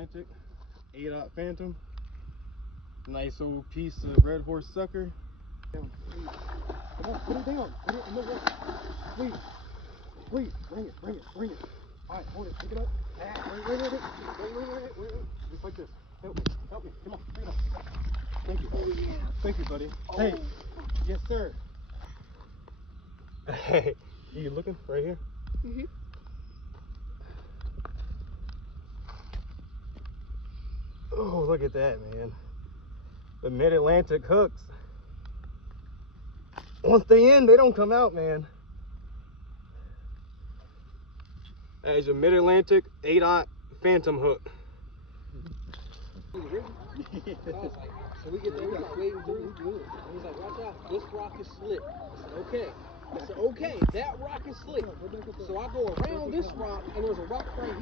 Mid-Atlantic 8/0 Phantom. Nice old piece of red horse sucker. Come on, put it down. Put it in the water. Please. Please, bring it. Alright, hold it, pick it up. Wait. Just like this. Help me. Come on, pick it up. Thank you. Thank you, buddy. Hey. Yes, sir. Hey, you looking right here? Mm-hmm. Oh, look at that, man. The Mid-Atlantic hooks. Once they in, they don't come out, man. That is a Mid-Atlantic 8/0 Phantom hook. So we get there, we got wading through, and he's like, watch out, this rock is slick. I said, okay, that rock is slick. So I go around this rock, and there's a rock right here.